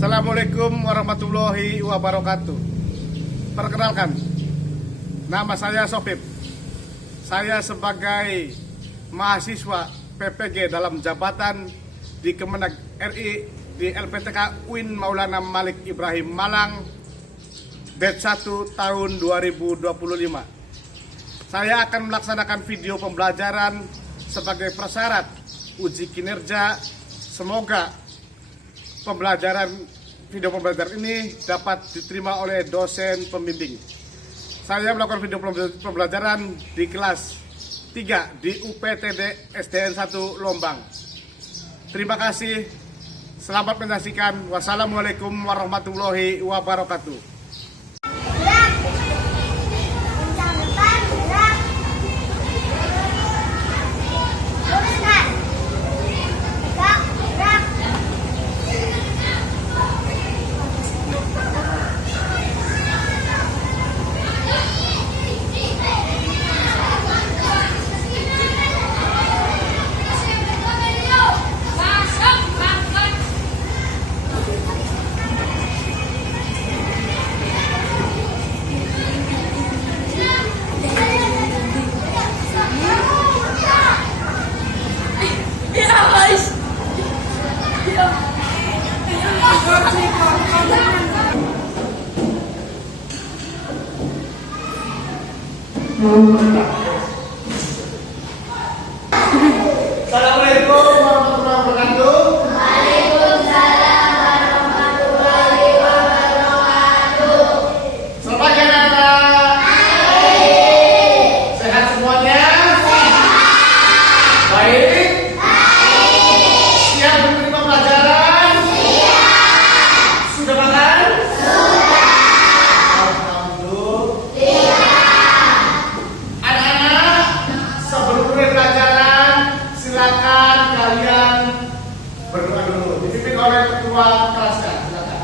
Assalamualaikum warahmatullahi wabarakatuh. Perkenalkan, nama saya Sofip. Saya sebagai mahasiswa PPG dalam jabatan di Kemenag RI di LPTK UIN Maulana Malik Ibrahim Malang, batch 1 tahun 2025. Saya akan melaksanakan video pembelajaran sebagai prasyarat uji kinerja. Semoga video pembelajaran ini dapat diterima oleh dosen pembimbing. Saya melakukan video pembelajaran di kelas 3 di UPTD SDN 1 Lombang. Terima kasih. Selamat menyaksikan. Wassalamualaikum warahmatullahi wabarakatuh. Assalamualaikum warahmatullahi wabarakatuh. Waalaikumsalam warahmatullahi wabarakatuh. Selamat pagi anak-anak. Sehat semuanya? Baik? Siap menerima pelajaran? Sudah makan? Alhamdulillah. Anak-anak, sebelum mulai pelajaran, silakan kalian berdoa dulu. Dipimpin oleh ketua kelasnya. Silakan.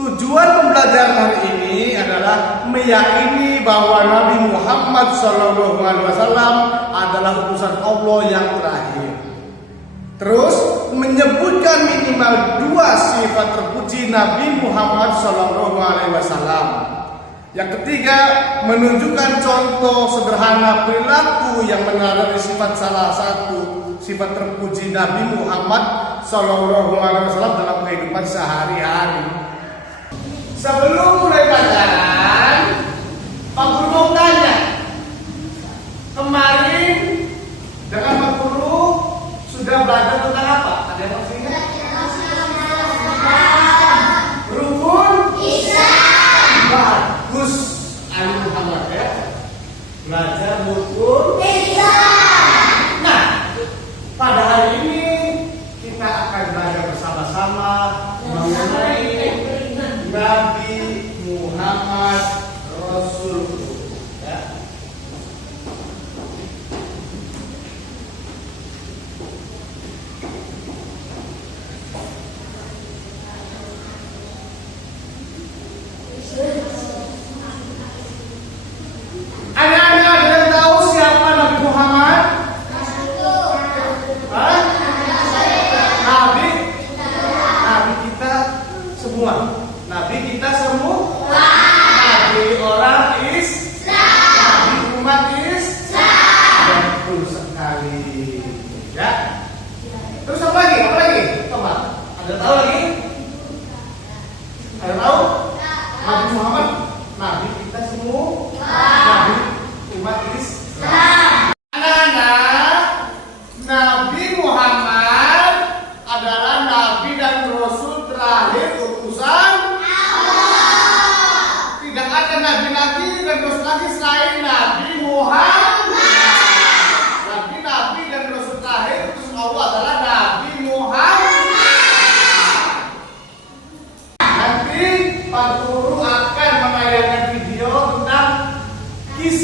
Tujuan pembelajaran hari ini adalah meyakini bahwa Nabi Muhammad SAW adalah utusan Allah yang terakhir. Terus menyebutkan minimal 2 sifat terpuji Nabi Muhammad SAW. Yang ketiga, menunjukkan contoh sederhana perilaku yang menandai sifat salah satu sifat terpuji Nabi Muhammad SAW dalam kehidupan sehari-hari. Sebelum mulai pelajaran, Pak Guru mau tanya, kemarin dengan Pak Guru sudah belajar tentang apa? Ada yang masih ingat? Rukun Islam. Bagus, Ali Muhammad ya. Belajar rukun Islam. Nah, pada hari ini kita akan belajar bersama-sama mengenai Nabi Muhammad Rasulullah. Ya. Anak-anak ada yang tahu siapa Nabi Muhammad? Hah? Nabi? Nabi kita semua. Nabi kita semua. Nabi orang Islam. Nabi umat Islam. Betul sekali. Ya. Terus apa lagi? Apa lagi? Coba. Ada tahu lagi? Ada tahu? Nabi Muhammad. Nabi kita semua. Nabi umat Islam. Anak-anak, Nabi Muhammad adalah Nabi dan Rasul terakhir utusan Allah. Tidak ada nabi-nabi dan Rasul lagi selain Nabi Muhammad. Nabi dan Rasul terakhir utusan Allah adalah Nabi Muhammad. Nanti Pak Guru akan menayangkan video tentang kisah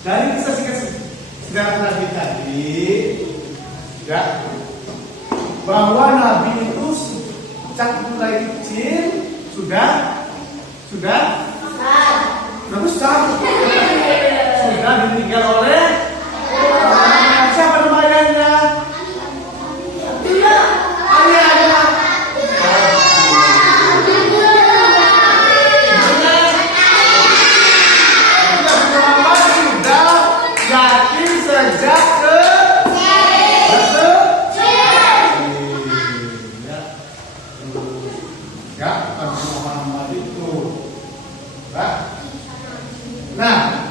Dari kisah singkat sejarah Nabi tadi, ya, bahwa Nabi itu sejak mulai kecil sudah besar, sudah ditinggal oleh siapa namanya? Ayah. Nah,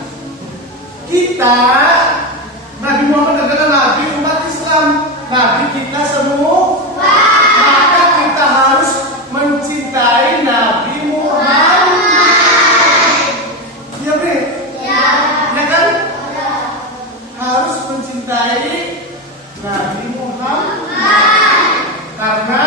kita Nabi Muhammad adalah Nabi umat Islam, Nabi kita semua. Maka kita harus mencintai Nabi Muhammad. Iya, Bre? Ya kan? Harus mencintai Nabi Muhammad. Karena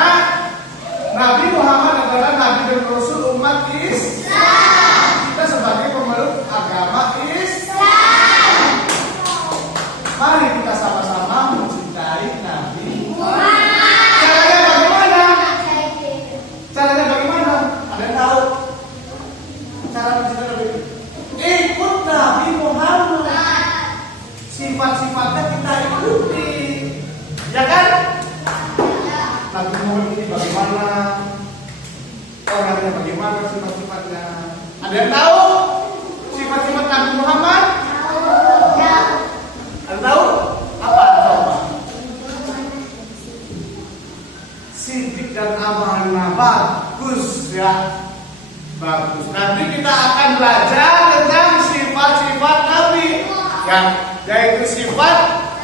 Nabi Muhammad adalah Nabi dan Rasul umat Islam. Kita sebagai pemeluk agama Islam. Mari kita sama-sama mencintai Nabi Muhammad. Caranya bagaimana? Caranya bagaimana? Ada yang tahu? Cara mencintai Nabi? Ikut Nabi Muhammad. Sifat-sifatnya kita ikuti. Ya kan? Nabi Muhammad ini bagaimana? Orangnya bagaimana sifat-sifatnya? Ada yang tahu sifat-sifat Nabi Muhammad? Ya. Ada tahu? Apa? Coba. Sidik dan amanah, bagus ya. Bagus. Nanti kita akan belajar tentang sifat-sifat Nabi, yang yaitu sifat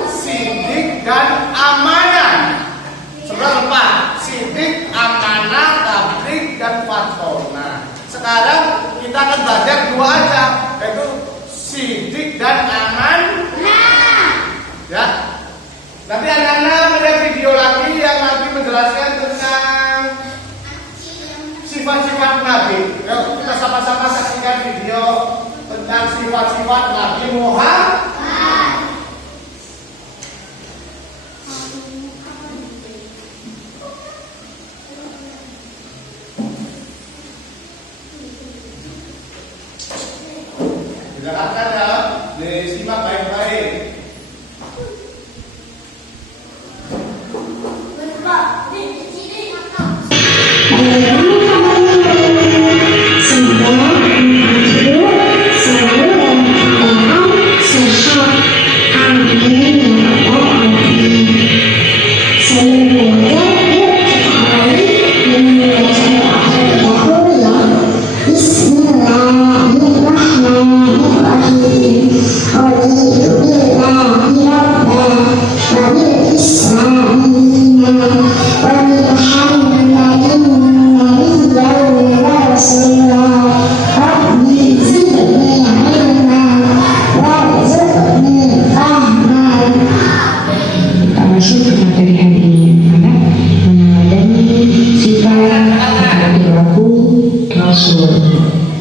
sidik dan amanah. Sebenarnya lupa, sidik, amanah, tabligh dan fatona. Sekarang kita akan belajar dua aja, yaitu sidik dan amanah. Ya. Nanti anak-anak melihat video lagi yang nanti menjelaskan tentang sifat-sifat Nabi. Yuk kita sama-sama saksikan video tentang sifat-sifat Nabi Muhammad. Dengarkan ya, disimak baik-baik.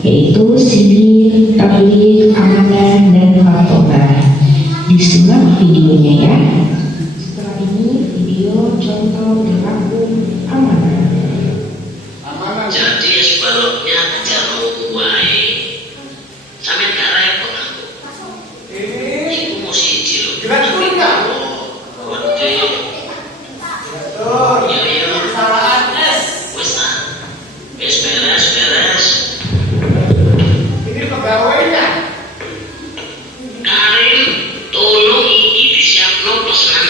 Yaitu sidik, tabligh, amanah, dan fatona. Disimak videonya ya. Setelah ini video contoh perilaku amanah. Jadi sebaliknya jarum wae. Sampe gak repot aku. Iku mesti dilo. Gerakan enggak? Oke. Betul. Ya. Kesalahan S. Wes ah. Wes beres. Ini pegawainya. Karin, tolong iki disiapno pesanan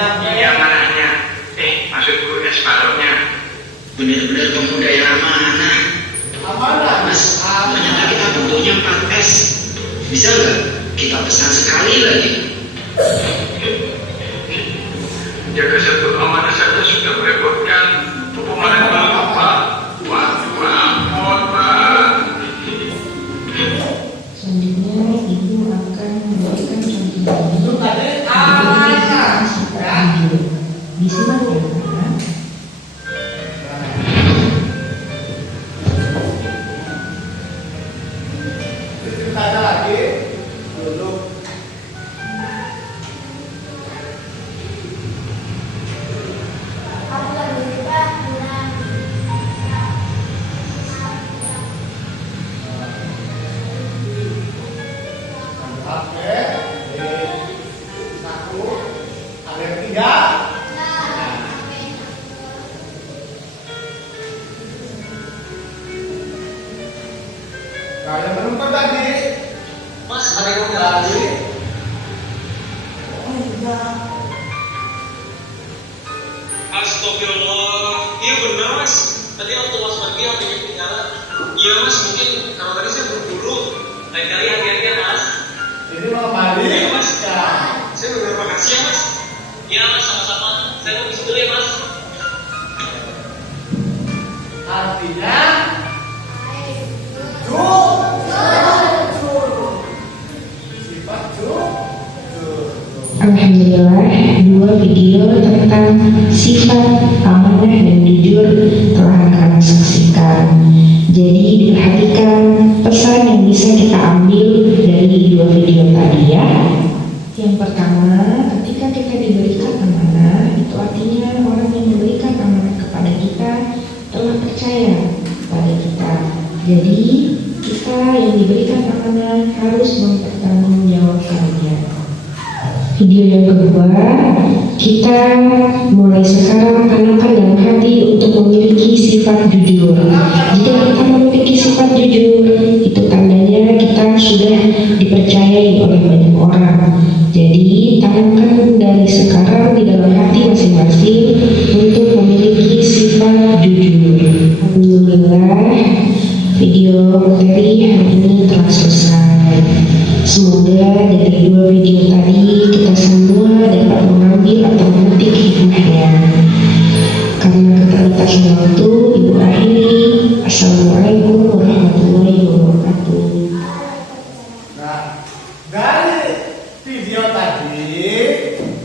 Iya manahnya. Maksudku separuhnya. Bener-bener pemuda yang amanah. Amanah. Mas, ternyata kita butuhnya 4S. Bisa nggak kita pesan sekali lagi? Jaga satu amanah saja sudah merepotkan. Pemanah belum, Pak. Waduh, ampun, Pak. Selanjutnya ibu akan memberikan contoh Itu tadi amanah. Disimak ya anak. Ditanya lagi. Duduk. Oke. Satu. Ada yang tiga. Nah, yang menumpang tadi. Mas, ada yang mau lagi? Oh iya. Astagfirullah, iya benar mas. Tadi waktu mas pergi HP-nya ketinggalan. Iya mas, mungkin kalau tadi saya buru-buru. Lain kali hati-hati ya mas. Ini mau balik. Iya mas. Ya. Saya benar-benar makasih ya mas. Iya mas, sama-sama. Saya mau disitu ya mas. Artinya sifat Alhamdulillah, dua video tentang sifat amanah dan jujur telah anak-anak saksikan. Jadi diperhatikan pesan yang bisa kita ambil dari dua video tadi ya. Yang pertama, ketika kita diberikan amanah, itu artinya orang yang memberikan amanah kepada kita telah percaya pada kita. Jadi kita yang diberikan amanah harus mempertanggungjawabkannya. Video yang kedua, kita mulai sekarang tanamkan dalam hati untuk memiliki sifat jujur. Jika kita memiliki sifat jujur, itu tandanya kita sudah dipercayai oleh banyak orang. Jadi tanamkan dari sekarang di dalam hati masing-masing untuk memiliki sifat jujur. Alhamdulillah, video materi hari ini telah selesai. Semoga dari dua video tadi kita semua dapat mengambil atau memetik hikmahnya. Karena keterbatasan waktu, Ibu akhiri. Assalamualaikum warahmatullahi wabarakatuh. Nah, dari video tadi,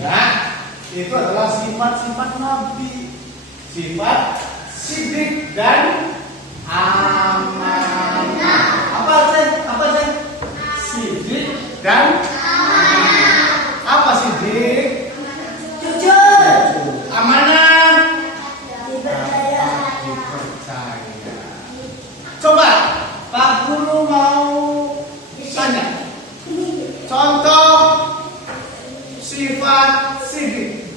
ya, itu adalah sifat-sifat Nabi, sifat sidik dan amanah. Apa sih? Sidik dan apa sidik? Jujur. Amanah. Dipercaya. Coba Pak Guru mau tanya. Contoh sifat sidik.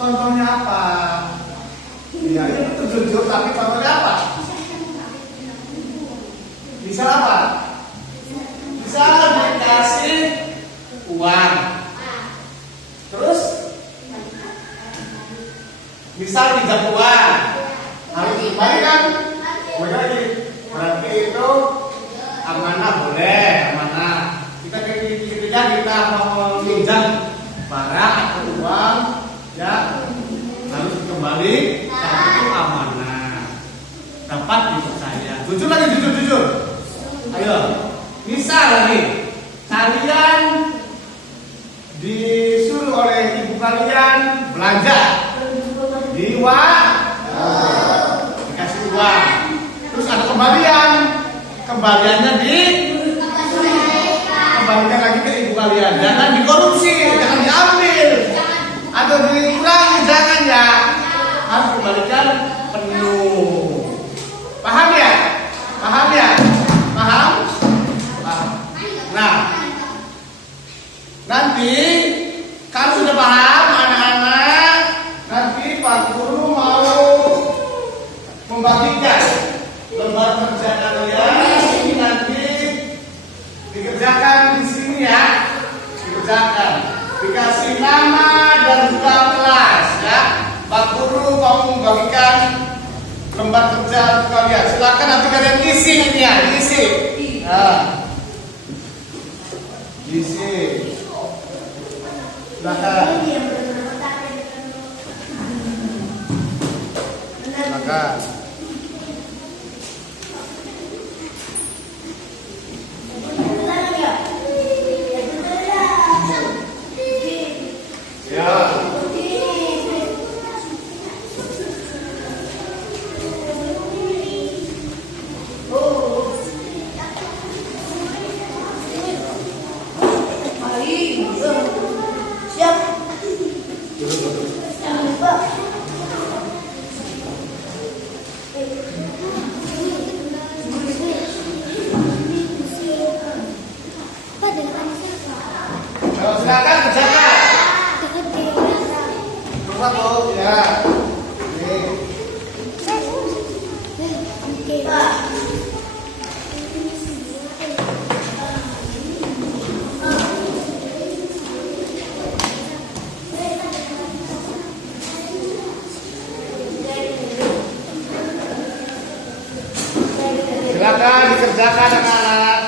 Contohnya apa? Ya, ini betul jujur, tapi contohnya apa? Misal apa? Misal dikasih uang. Terus misal pinjam uang harus kembalikan. Berarti itu amanah boleh, amanah. Ketika kita mau pinjam barang atau uang, ya harus kembali. Itu amanah. Dapat dipercaya. Jujur lagi, jujur. Ayo, misal lagi kalian disuruh oleh ibu kalian belanja di dikasih uang, terus ada kembaliannya kembalikan lagi ke ibu kalian. Jangan dikorupsi, jangan diambil atau dikurangi, jangan ya, harus kembalikan penuh. Paham ya? Nah, nanti kalau sudah paham anak-anak, nanti Pak Guru mau membagikan lembar kerja kalian. Ini nanti dikerjakan di sini ya, dikerjakan di dikasih nama dan juga kelas ya. Pak Guru mau membagikan lembar kerja untuk kalian. Silakan nanti kalian isi ini ya, isi. Nah. Isi. Silakan. Silakan. Ya. Silakan kerjakan. Coba tuh ya. Nih. Silakan dikerjakan anak-anak.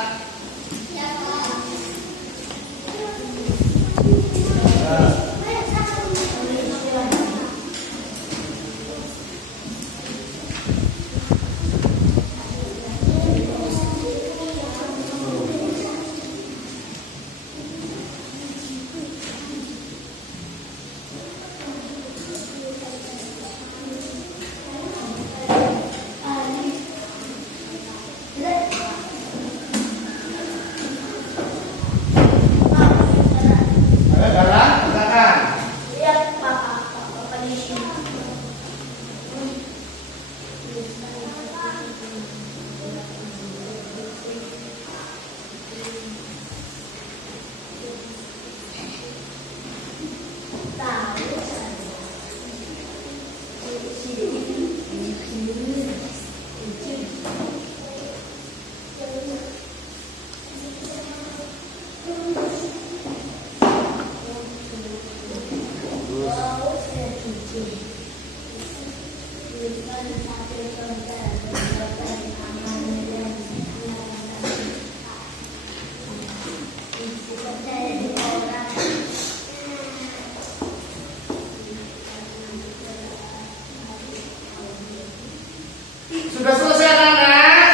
Sudah selesai anak-anak?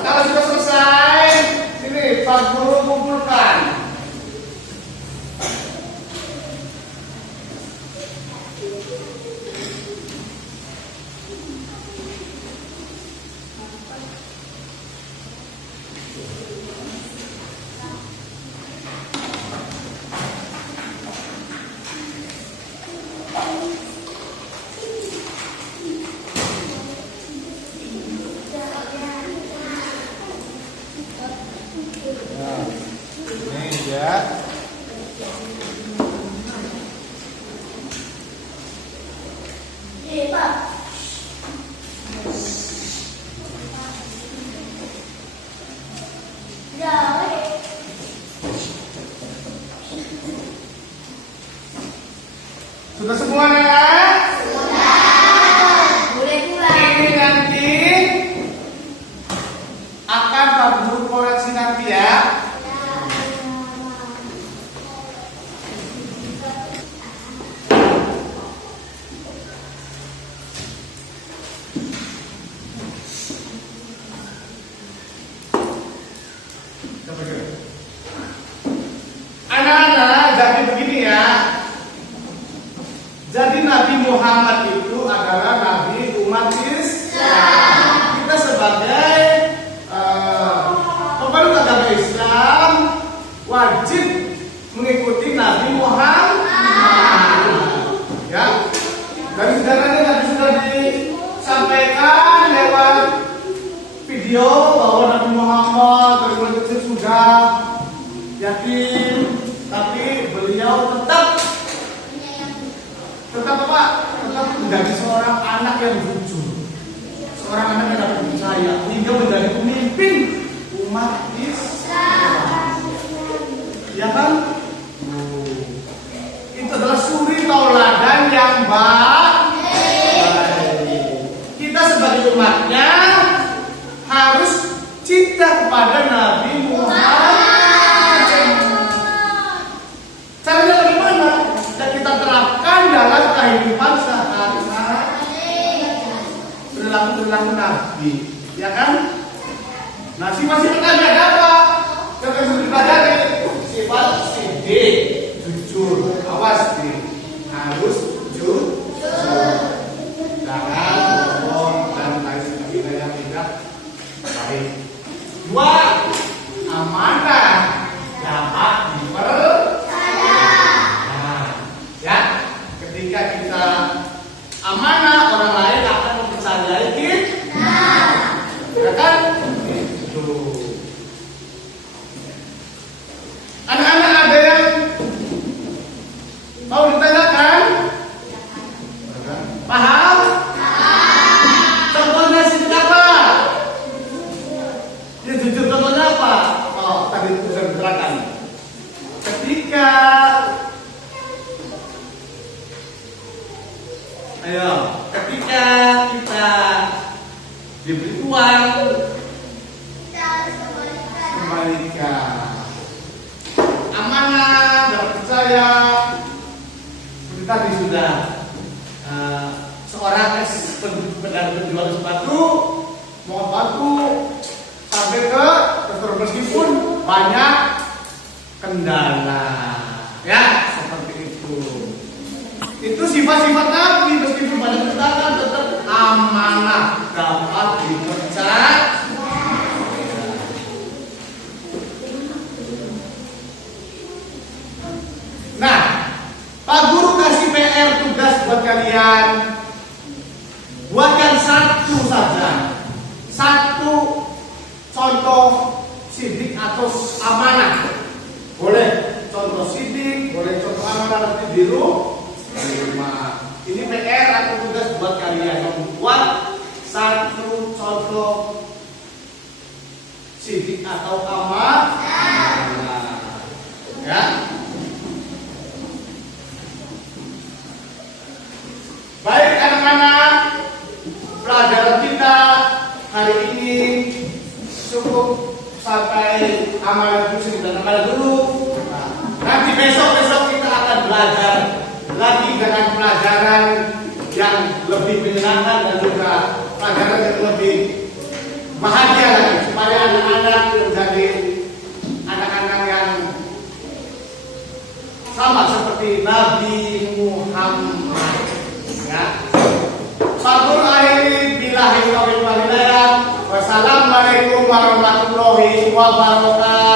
Kalau sudah selesai, sini Pak Guru kumpulkan. Ini ya. Sudah semua anak? Ini nanti akan Pak Guru koreksi nanti ya. Anak-anak, jadi begini ya. Jadi Nabi Muhammad itu adalah Nabi umat Islam. Kita sebagai pemeluk agama Islam wajib mengikuti Nabi Muhammad. Ya, dari sejarahnya tadi sudah disampaikan lewat video bahwa Nabi Muhammad dari mulai kecil sudah yatim, tapi beliau tetap apa? Tetap menjadi seorang anak yang jujur, seorang anak yang dapat percaya, hingga menjadi pemimpin umat Islam. Yang Mbak? Kita sebagai umatnya harus cinta kepada Nabi Muhammad. Caranya bagaimana? Dan kita terapkan dalam kehidupan sehari-hari. Perilaku Nabi, ya kan? Nah, sifat-sifat Nabi ada apa? Yang harus dipelajari sifat sidik, jujur, awas nih, harus jujur, jangan bohong dan lain sebagainya yang tidak baik. Dua, amanah dapat dipercaya. Nah, ya, ketika kita amanah, orang lain akan mempercayai kita. Ya kan? Itu. Anak-anak ada yang mau ditanyakan? Paham? Contohnya sini apa? Ya jujur contohnya apa? Oh, tadi sudah diterangkan. Ketika kita diberi uang, kembalikan. Amanah dapat percaya. Seperti tadi sudah seorang penjual sepatu mau sepatu sampai ke restoran meskipun banyak kendala, ya seperti itu. Itu sifat-sifat Nabi, meskipun banyak kendala tetap amanah dapat dipercaya. Nah, Pak Guru kasih PR tugas buat kalian. Buatkan satu saja, satu contoh sidik atau amanah. Boleh contoh sidik, boleh contoh amanah nanti di rumah. Ini PR atau tugas buat kalian, membuat satu contoh sidik atau amanah. Ya. Baik anak-anak, pelajaran kita hari ini cukup sampai amalan dulu dan amalan dulu. Nanti besok kita akan belajar lagi dengan pelajaran yang lebih menyenangkan dan juga pelajaran yang lebih bahagia lagi, supaya anak-anak menjadi anak-anak yang sama seperti Nabi Muhammad. Ya. Sabur akhiri billahi taufiq wal hidayah. Wassalamualaikum warahmatullahi wabarakatuh.